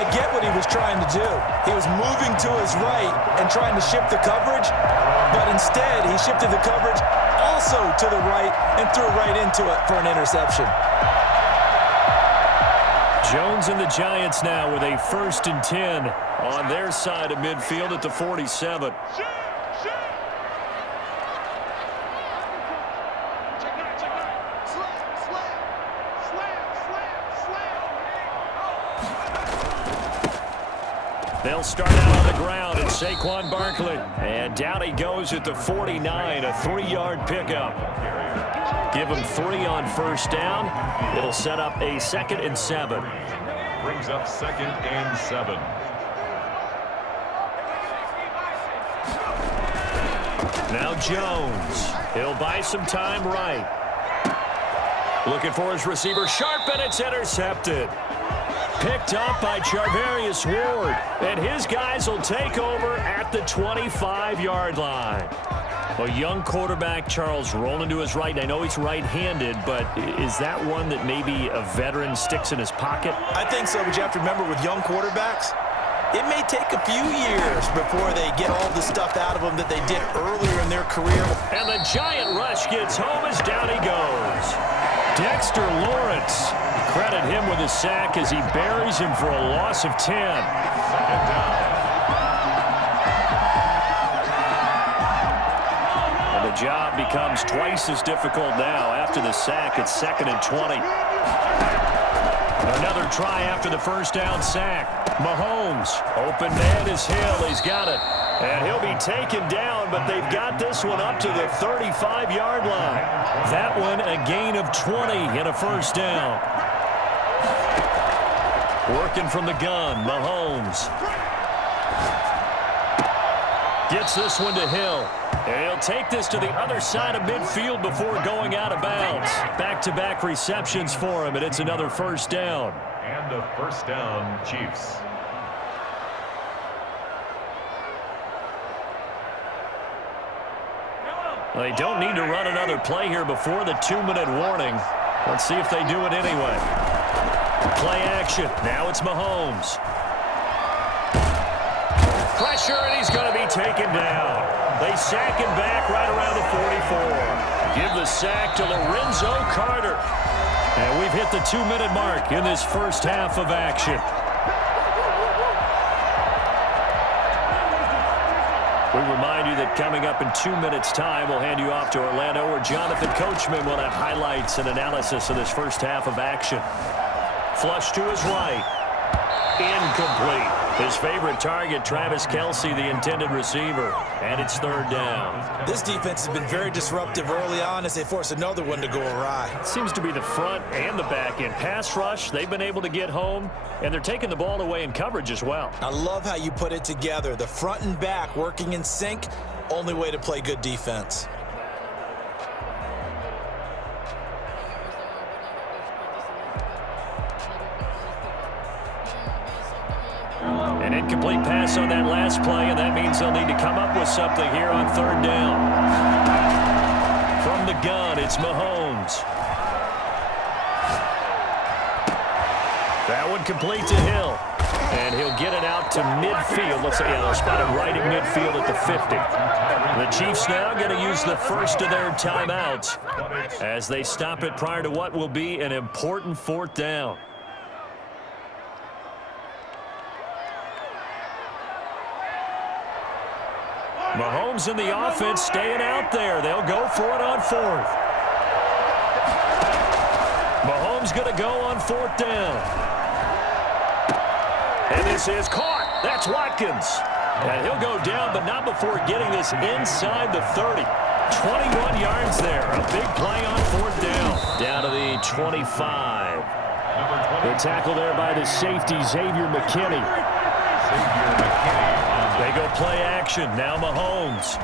I get what he was trying to do. He was moving to his right and trying to shift the coverage, but instead he shifted the coverage also to the right and threw right into it for an interception. Jones and the Giants now with a 1st and 10 on their side of midfield at the 47. They'll start out on the ground at Saquon Barkley. And down he goes at the 49, a 3-yard pickup. Give him 3 on 1st down. It'll set up a 2nd and 7. Brings up 2nd and 7. Now Jones. He'll buy some time right. Looking for his receiver sharp, and it's intercepted. Picked up by Charvarius Ward, and his guys will take over at the 25-yard line. A young quarterback, Charles, rolling to his right. I know he's right-handed, but is that one that maybe a veteran sticks in his pocket? I think so, but you have to remember with young quarterbacks, it may take a few years before they get all the stuff out of them that they did earlier in their career. And the giant rush gets home as down he goes. Dexter Lawrence. Credit him with a sack as he buries him for a loss of 10. And the job becomes twice as difficult now after the sack. It's 2nd and 20. Another try after the 1st down sack. Mahomes, open man is Hill. He's got it. And he'll be taken down, but they've got this one up to the 35-yard line. That one a gain of 20 and a 1st down. Working from the gun, Mahomes. Gets this one to Hill. And he'll take this to the other side of midfield before going out of bounds. Back-to-back receptions for him, and it's another 1st down. And a 1st down, Chiefs. They don't need to run another play here before the 2-minute warning. Let's see if they do it anyway. Play action. Now it's Mahomes. Pressure, and he's going to be taken down. They sack him back right around the 44. Give the sack to Lorenzo Carter. And we've hit the 2-minute mark in this 1st half of action. We remind you that coming up in 2 minutes' time, we'll hand you off to Orlando, where Jonathan Coachman will have highlights and analysis of this 1st half of action. Flush to his right. Incomplete. His favorite target, Travis Kelce, the intended receiver. And it's 3rd down. This defense has been very disruptive early on as they force another one to go awry. It seems to be the front and the back end. Pass rush, they've been able to get home, and they're taking the ball away in coverage as well. I love how you put it together. The front and back working in sync, only way to play good defense. An incomplete pass on that last play, and that means they'll need to come up with something here on 3rd down. From the gun, it's Mahomes. That one complete to Hill. And he'll get it out to midfield. Let's say, they'll spot him right at midfield at the 50. The Chiefs now going to use the 1st of their timeouts as they stop it prior to what will be an important 4th down. Mahomes in the offense staying out there. They'll go for it on 4th. Mahomes going to go on 4th down. And this is caught. That's Watkins. And he'll go down, but not before getting this inside the 30. 21 yards there. A big play on 4th down. Down to the 25. The tackle there by the safety, Xavier McKinney. They go play action. Now Mahomes.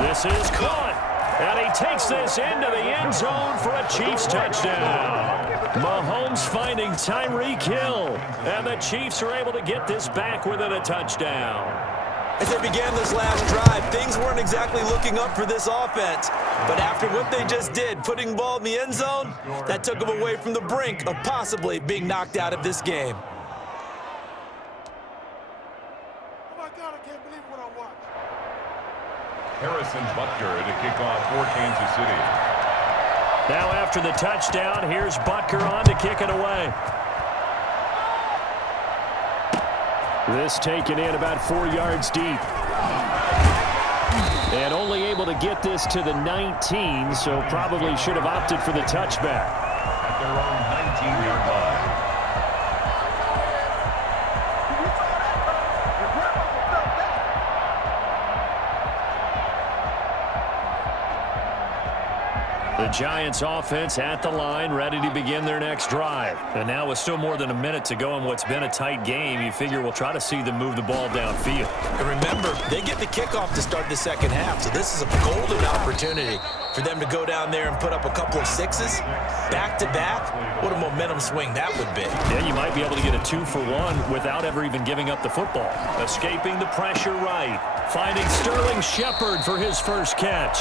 This is caught. And he takes this into the end zone for a Chiefs touchdown. Mahomes finding Tyreek Hill. And the Chiefs are able to get this back within a touchdown. As they began this last drive, things weren't exactly looking up for this offense. But after what they just did, putting the ball in the end zone, that took them away from the brink of possibly being knocked out of this game. Harrison Butker to kick off for Kansas City. Now after the touchdown, here's Butker on to kick it away. This taken in about 4 yards deep. And only able to get this to the 19, so probably should have opted for the touchback. At their own 19-yard line. The Giants offense at the line, ready to begin their next drive. And now with still more than a minute to go in what's been a tight game, you figure we'll try to see them move the ball downfield. And remember, they get the kickoff to start the second half, so this is a golden opportunity for them to go down there and put up a couple of sixes back-to-back. What a momentum swing that would be. Yeah, you might be able to get a 2-for-1 without ever even giving up the football. Escaping the pressure right. Finding Sterling Shepard for his first catch.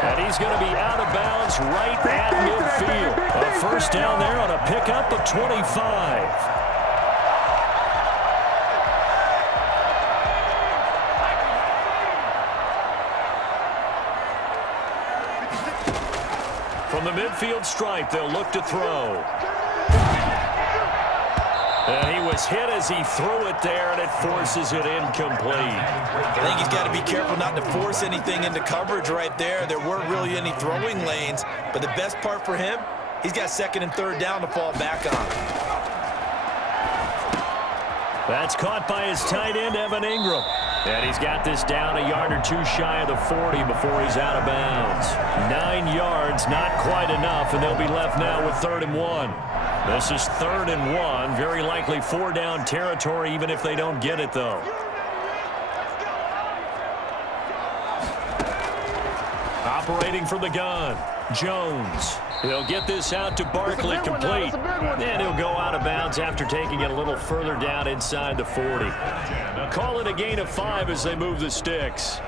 And he's going to be out of bounds right at midfield. A first down there on a pickup of 25. From the midfield stripe, they'll look to throw. And he was hit as he threw it there, and it forces it incomplete. I think he's got to be careful not to force anything into coverage right there. There weren't really any throwing lanes, but the best part for him, he's got second and third down to fall back on. That's caught by his tight end, Evan Ingram. And he's got this down a yard or two shy of the 40 before he's out of bounds. 9 yards, not quite enough, and they'll be left now with 3rd and 1. This is 3rd and 1, very likely 4-down territory, even if they don't get it, though. Operating from the gun, Jones. He'll get this out to Barkley, complete. And he'll go out of bounds after taking it a little further down inside the 40. Call it a gain of 5 as they move the sticks.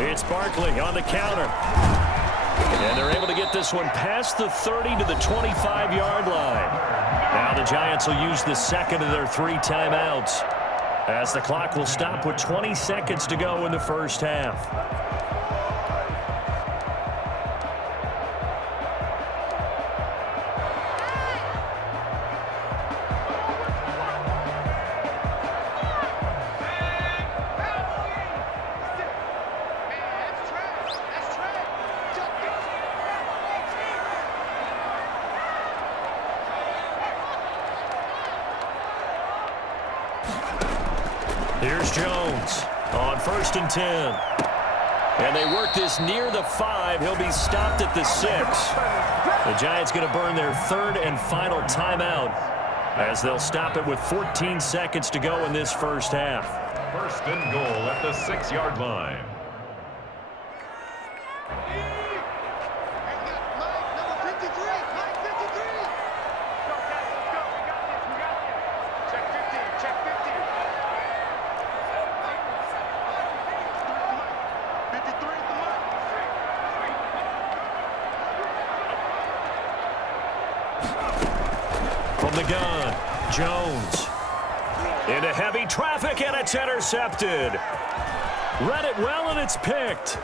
It's Barkley on the counter. And they're able to get this one past the 30 to the 25-yard line. Now the Giants will use the second of their 3 timeouts, as the clock will stop with 20 seconds to go in the first half. Here's Jones on 1st and 10. And they work this near the 5. He'll be stopped at the 6. The Giants going to burn their 3rd and final timeout, as they'll stop it with 14 seconds to go in this first half. 1st and goal at the 6-yard line. From the gun, Jones. Into heavy traffic, and it's intercepted. Read it well, and it's picked.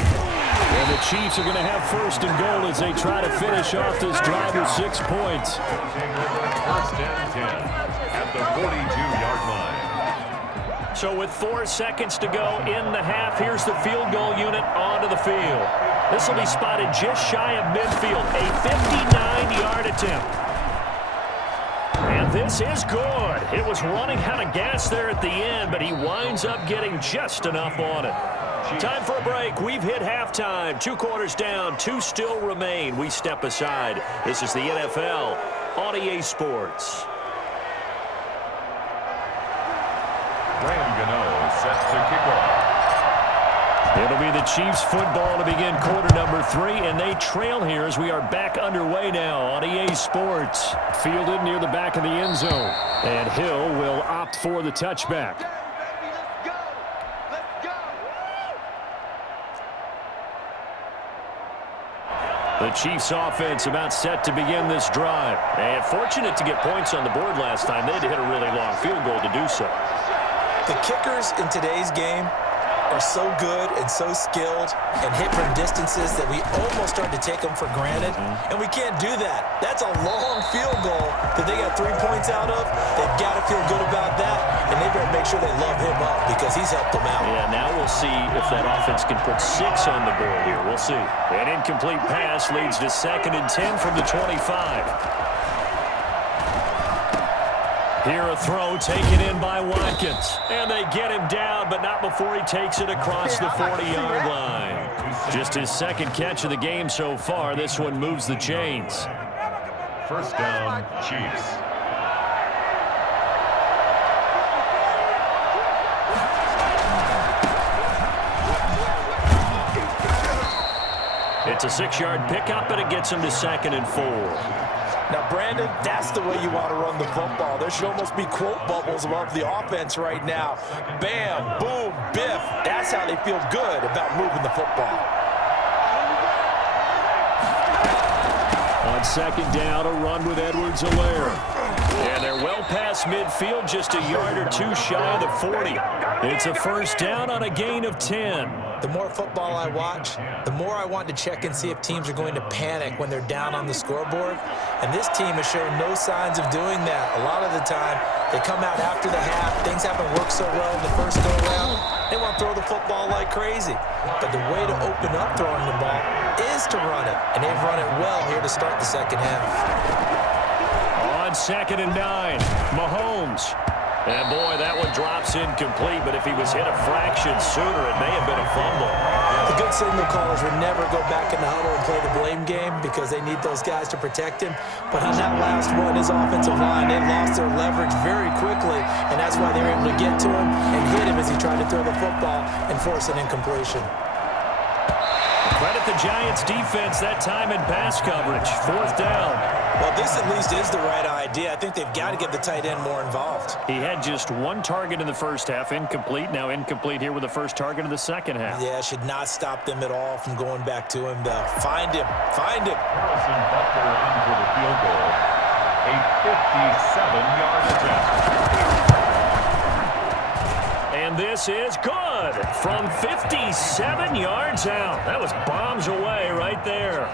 And the Chiefs are going to have 1st and goal as they try to finish off this drive with 6 points. 1st and 10 at the 42-yard line. So with 4 seconds to go in the half, here's the field goal unit onto the field. This will be spotted just shy of midfield, a 59-yard attempt. And this is good. It was running out of gas there at the end, but he winds up getting just enough on it. Time for a break. We've hit halftime. 2 quarters down, 2 still remain. We step aside. This is the NFL on EA Sports. Graham Gano set to kick off. It'll be the Chiefs football to begin quarter number 3, and they trail here as we are back underway now on EA Sports. Fielded near the back of the end zone, and Hill will opt for the touchback. The Chiefs offense about set to begin this drive. And fortunate to get points on the board last time. They had to hit a really long field goal to do so. The kickers in today's game are so good and so skilled and hit from distances that we almost start to take them for granted, and we can't do that. That's a long field goal that they got 3 points out of. They've got to feel good about that, and they better make sure they love him up because he's helped them out. Yeah, now we'll see if that offense can put 6 on the board here. We'll see. An incomplete pass leads to 2nd and 10 from the 25. Here a throw taken in by Watkins. And they get him down, but not before he takes it across the 40-yard line. Just his 2nd catch of the game so far. This one moves the chains. First down, Chiefs. It's a 6-yard pickup, and it gets him to 2nd and 4. Now, Brandon, that's the way you want to run the football. There should almost be quote bubbles above the offense right now. Bam, boom, biff. That's how they feel good about moving the football. On 2nd down, a run with Edwards-Helaire. And they're well past midfield, just a yard or 2 shy of the 40. It's a first down on a gain of 10. The more football I watch, the more I want to check and see if teams are going to panic when they're down on the scoreboard. And this team has shown no signs of doing that. A lot of the time, they come out after the half. Things haven't worked so well in the first go-around. They want to throw the football like crazy. But the way to open up throwing the ball is to run it. And they've run it well here to start the second half. On 2nd and 9, Mahomes. And boy, that one drops incomplete, but if he was hit a fraction sooner, it may have been a fumble. The good signal callers would never go back in the huddle and play the blame game because they need those guys to protect him. But on that last one, his offensive line, they lost their leverage very quickly, and that's why they were able to get to him and hit him as he tried to throw the football and force an incompletion. Credit the Giants' defense that time in pass coverage. 4th down. Well, this at least is the right idea. I think they've got to get the tight end more involved. He had just 1 target in the first half, incomplete. Now incomplete here with the first target of the second half. Yeah, should not stop them at all from going back to him, though. Find him. Find him. Harrison Butker in for the field goal. A 57-yard attempt. And this is good from 57 yards out. That was bombs away right there.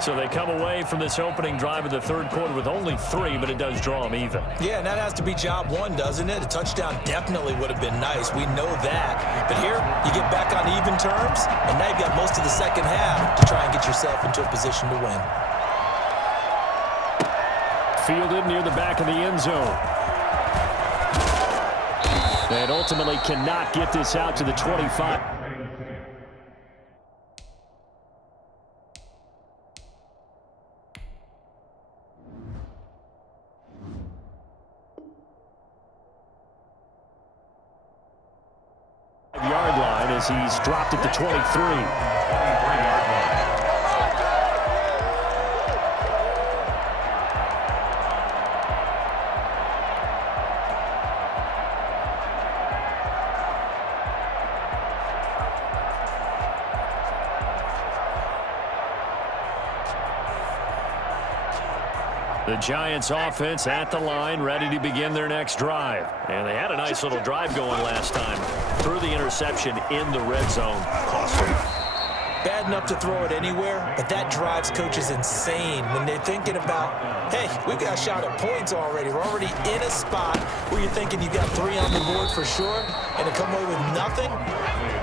So they come away from this opening drive of the 3rd quarter with only 3, but it does draw them even. Yeah, and that has to be job 1, doesn't it? A touchdown definitely would have been nice. We know that. But here, you get back on even terms, and now you've got most of the second half to try and get yourself into a position to win. Fielded near the back of the end zone. And ultimately cannot get this out to the 25. Yard line as he's dropped at the 23. The Giants offense at the line, ready to begin their next drive. And they had a nice little drive going last time. Threw the interception in the red zone. Cost them. Bad enough to throw it anywhere, but that drives coaches insane when they're thinking about, hey, we've got a shot at points already. We're already in a spot where you're thinking you've got 3 on the board for sure, and to come away with nothing,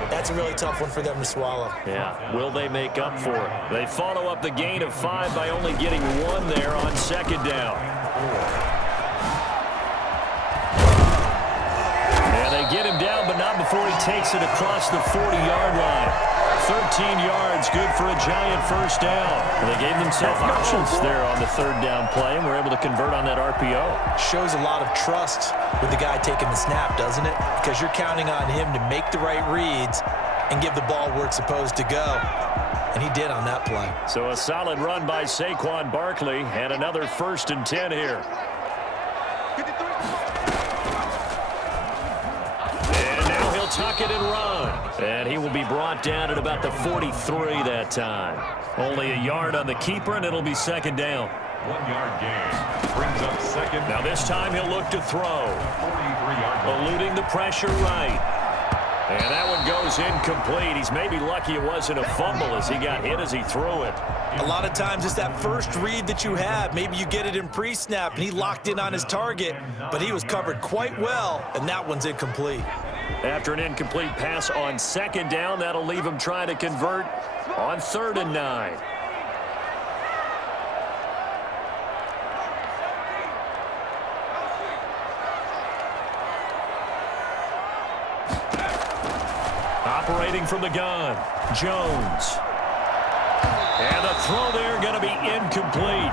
that's a really tough one for them to swallow. Yeah, will they make up for it? They follow up the gain of 5 by only getting 1 there on 2nd down. And they get him down, but not before he takes it across the 40-yard line. 13 yards, good for a Giant first down. They gave themselves options there on the 3rd down play, and were able to convert on that RPO. Shows a lot of trust with the guy taking the snap, doesn't it? Because you're counting on him to make the right reads and give the ball where it's supposed to go. And he did on that play. So a solid run by Saquon Barkley, and another 1st and 10 here. And now he'll tuck it and run. And he will be brought down at about the 43 that time. Only a yard on the keeper, and it'll be second down. 1 yard gain. Brings up second. Now this time he'll look to throw. 43-yard line. Eluding the pressure right. And that one goes incomplete. He's maybe lucky it wasn't a fumble as he got hit as he threw it. A lot of times it's that first read that you have. Maybe you get it in pre-snap, and he locked in on his target, but he was covered quite well, and that one's incomplete. After an incomplete pass on second down, that'll leave him trying to convert on 3rd and 9. Operating from the gun, Jones. And the throw there going to be incomplete.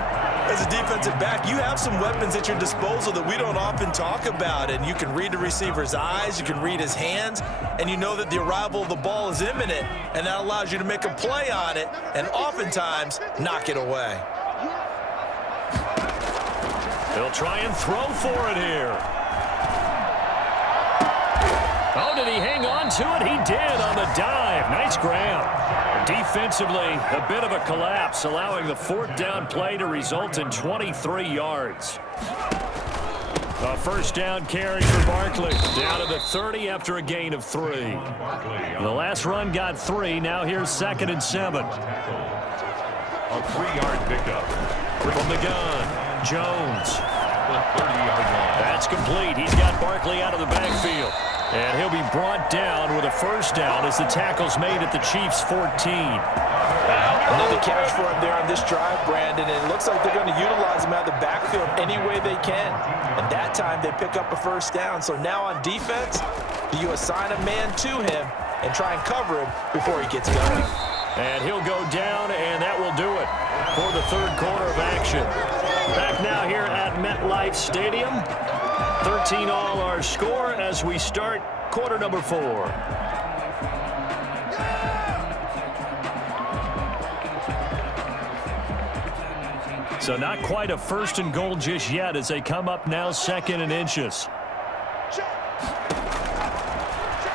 As a defensive back, you have some weapons at your disposal that we don't often talk about, and you can read the receiver's eyes, you can read his hands, and you know that the arrival of the ball is imminent, and that allows you to make a play on it and oftentimes knock it away. He'll try and throw for it here. Oh, did he hang on to it? He did on the dive. Nice grab. Defensively, a bit of a collapse, allowing the 4th down play to result in 23 yards. A first down carry for Barkley. Down to the 30 after a gain of 3. The last run got 3. Now here's 2nd and 7. A 3-yard pickup. From the gun, Jones. The 30-yard line. That's complete. He's got Barkley out of the backfield. And he'll be brought down with a first down as the tackle's made at the Chiefs' 14. Another catch for him there on this drive, Brandon, and it looks like they're going to utilize him out of the backfield any way they can. And that time they pick up a first down. So now on defense, do you assign a man to him and try and cover him before he gets going? And he'll go down, and that will do it for the 3rd quarter of action. Back now here at MetLife Stadium. 13 all our score as we start quarter number 4. So not quite a 1st and goal just yet as they come up now 2nd and inches.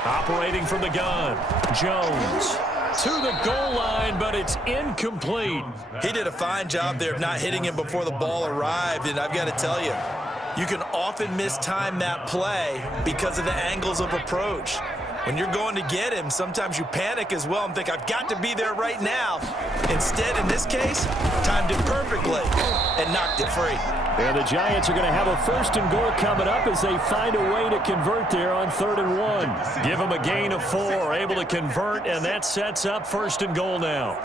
Operating from the gun, Jones. To the goal line, but it's incomplete. He did a fine job there of not hitting him before the ball arrived, and I've got to tell you, you can often mistime that play because of the angles of approach. When you're going to get him, sometimes you panic as well and think, I've got to be there right now. Instead, in this case, timed it perfectly and knocked it free. And the Giants are going to have a 1st and goal coming up as they find a way to convert there on 3rd and 1. Give them a gain of 4, able to convert, and that sets up 1st and goal now.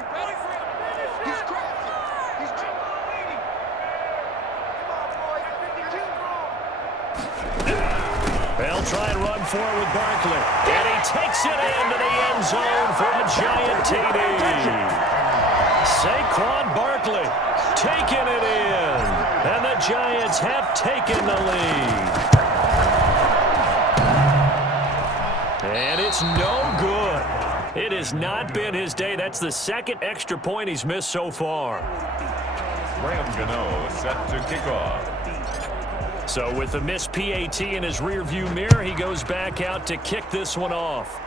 They'll try and run for it with Barkley. And he takes it into the end zone for a Giant TD. Saquon Barkley taking it in. And the Giants have taken the lead. And it's no good. It has not been his day. That's the 2nd extra point he's missed so far. Graham Gano set to kick off. So with the missed PAT in his rearview mirror, he goes back out to kick this one off.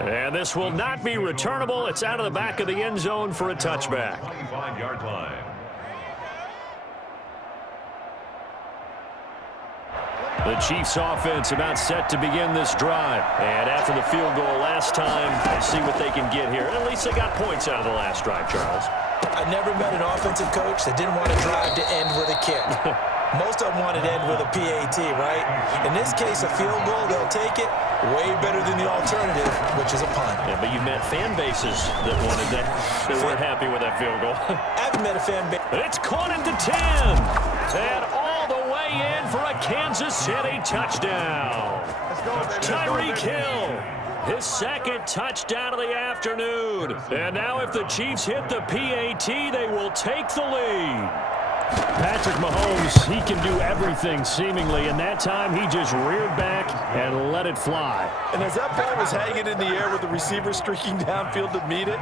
And this will not be returnable. It's out of the back of the end zone for a touchback. 25-yard line. The Chiefs offense about set to begin this drive. And after the field goal last time, we'll see what they can get here. At least they got points out of the last drive, Charles. I never met an offensive coach that didn't want to drive to end with a kick. Most of them wanted to end with a PAT, right? In this case, a field goal, they'll take it. Way better than the alternative, which is a punt. Yeah, but you've met fan bases that wanted that, that weren't happy with that field goal. I haven't met a fan base. It's caught at the 10. And all the way in for a Kansas City touchdown. Tyreek Hill, his 2nd touchdown of the afternoon. And now if the Chiefs hit the PAT, they will take the lead. Patrick Mahomes, he can do everything seemingly, and that time he just reared back and let it fly. And as that ball was hanging in the air with the receiver streaking downfield to meet it,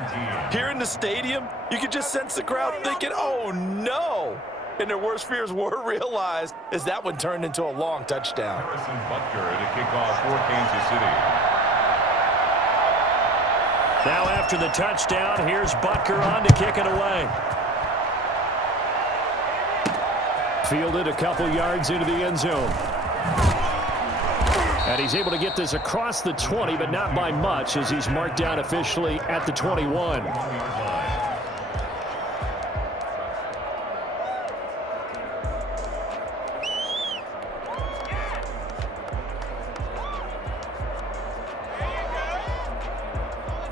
here in the stadium, you could just sense the crowd thinking, oh no! And their worst fears were realized as that one turned into a long touchdown. Harrison Butker to kick off for Kansas City. Now after the touchdown, here's Butker on to kick it away. Fielded a couple yards into the end zone. And he's able to get this across the 20, but not by much, as he's marked down officially at the 21.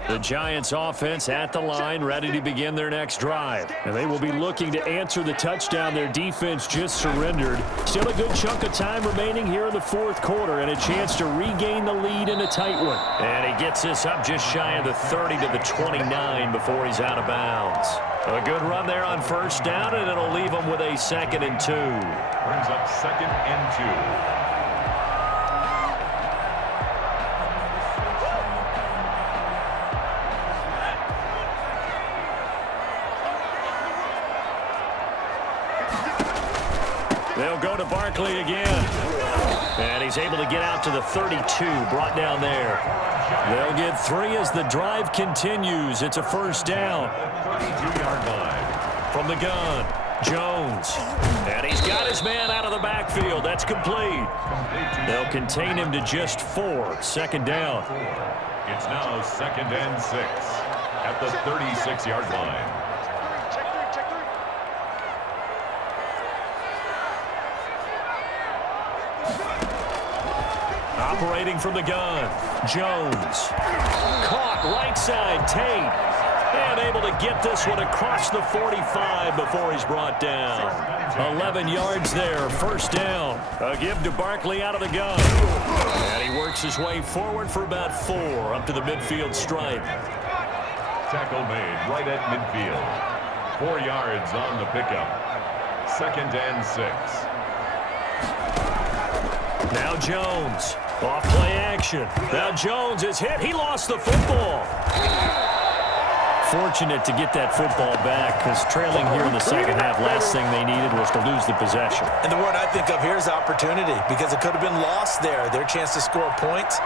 The Giants offense at the line, ready to begin their next drive. And they will be looking to answer the touchdown their defense just surrendered. Still a good chunk of time remaining here in the fourth quarter and a chance to regain the lead in a tight one. And he gets this up just shy of the 30 to the 29 before he's out of bounds. A good run there on first down, and it'll leave him with a 2nd and 2. Brings up 2nd and 2. They'll go to Barkley again. And he's able to get out to the 32, brought down there. They'll get 3 as the drive continues. It's a first down. 32-yard line. From the gun, Jones. And he's got his man out of the backfield. That's complete. They'll contain him to just 4. 2nd down. It's now 2nd and 6 at the 36-yard line. Operating from the gun, Jones. Caught right side, Tate. And able to get this one across the 45 before he's brought down. 11 yards there, first down. A give to Barkley out of the gun. And he works his way forward for about 4 up to the midfield stripe. Tackle made right at midfield. 4 yards on the pickup. 2nd and 6. Now Jones. Off play action. Now Jones is hit. He lost the football. Fortunate to get that football back, because trailing here in the second half, last thing they needed was to lose the possession. And the word I think of here is opportunity, because it could have been lost there. Their chance to score points.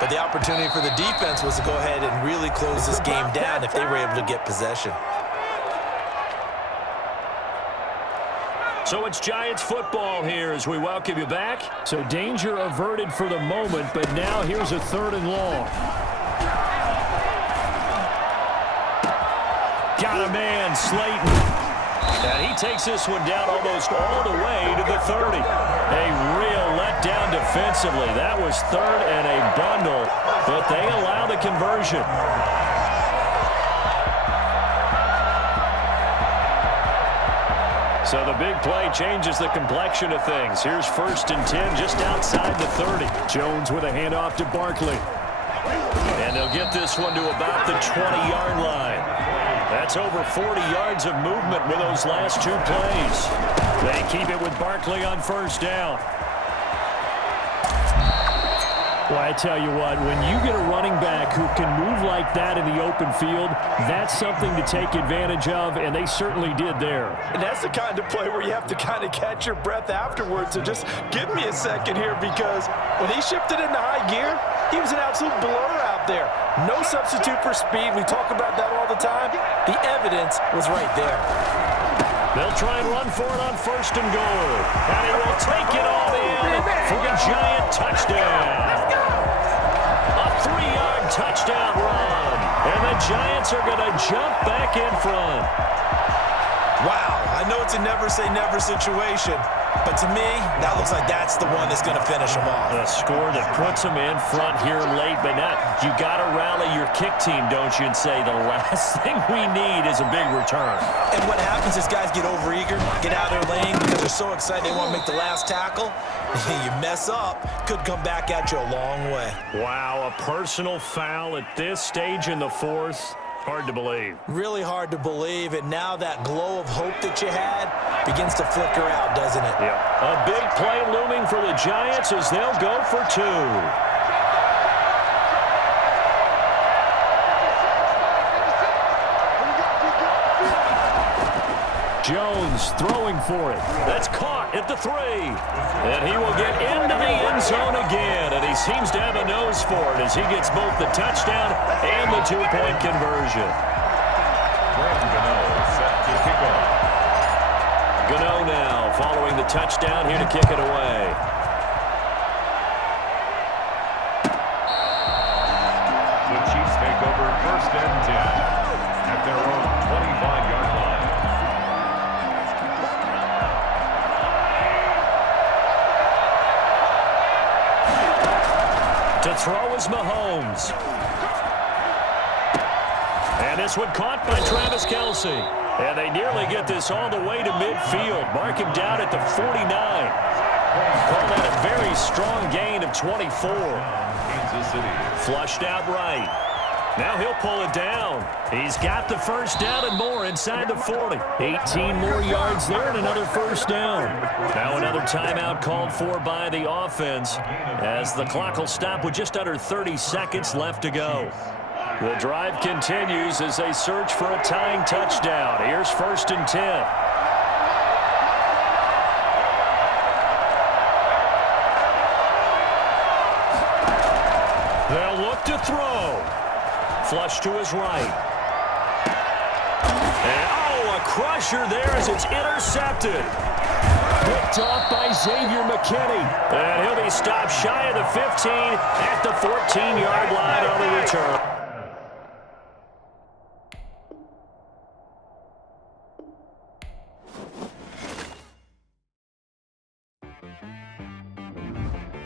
But the opportunity for the defense was to go ahead and really close this game down if they were able to get possession. So it's Giants football here as we welcome you back. So danger averted for the moment, but now here's a 3rd and long. Got a man, Slayton. And he takes this one down almost all the way to the 30. A real letdown defensively. That was 3rd and a bundle, but they allow the conversion. So the big play changes the complexion of things. Here's 1st and 10 just outside the 30. Jones with a handoff to Barkley. And they'll get this one to about the 20-yard line. That's over 40 yards of movement with those last 2 plays. They keep it with Barkley on first down. Well, I tell you what, when you get a running back who can move like that in the open field, that's something to take advantage of, and they certainly did there. And that's the kind of play where you have to kind of catch your breath afterwards. So just give me a second here, because when he shifted into high gear, he was an absolute blur out there. No substitute for speed. We talk about that all the time. The evidence was right there. They'll try and run for it on 1st and goal. And he will take it all in for a Giant touchdown. A 3-yard touchdown run. And the Giants are going to jump back in front. Wow, I know it's a never-say-never situation, but to me, that looks like that's the one that's going to finish them off. A score that puts them in front here late, but now you got to rally your kick team, don't you, and say the last thing we need is a big return. And what happens is guys get overeager, get out of their lane because they're so excited they want to make the last tackle. You mess up, could come back at you a long way. Wow, a personal foul at this stage in the 4th. Hard to believe. Really hard to believe, and now that glow of hope that you had begins to flicker out, doesn't it? Yep. A big play looming for the Giants as they'll go for 2. Jones throwing for it. That's caught at the 3. And he will get into the end zone again. And he seems to have a nose for it as he gets both the touchdown and the 2-point conversion. Set to kick off. Gano now following the touchdown here to kick it away. The Chiefs take over 1st and 10 at their own 25-yard line. To throw is Mahomes. And this one caught by Travis Kelce. And they nearly get this all the way to midfield. Mark him down at the 49. Call that a very strong gain of 24. Kansas City. Flushed out right. Now he'll pull it down. He's got the first down and more inside the 40. 18 more yards there and another first down. Now another timeout called for by the offense as the clock will stop with just under 30 seconds left to go. The drive continues as they search for a tying touchdown. Here's 1st and 10. They'll look to throw. Flush to his right. And, a crusher there as it's intercepted. Picked off by Xavier McKinney. And he'll be stopped shy of the 15 at the 14-yard line on the return.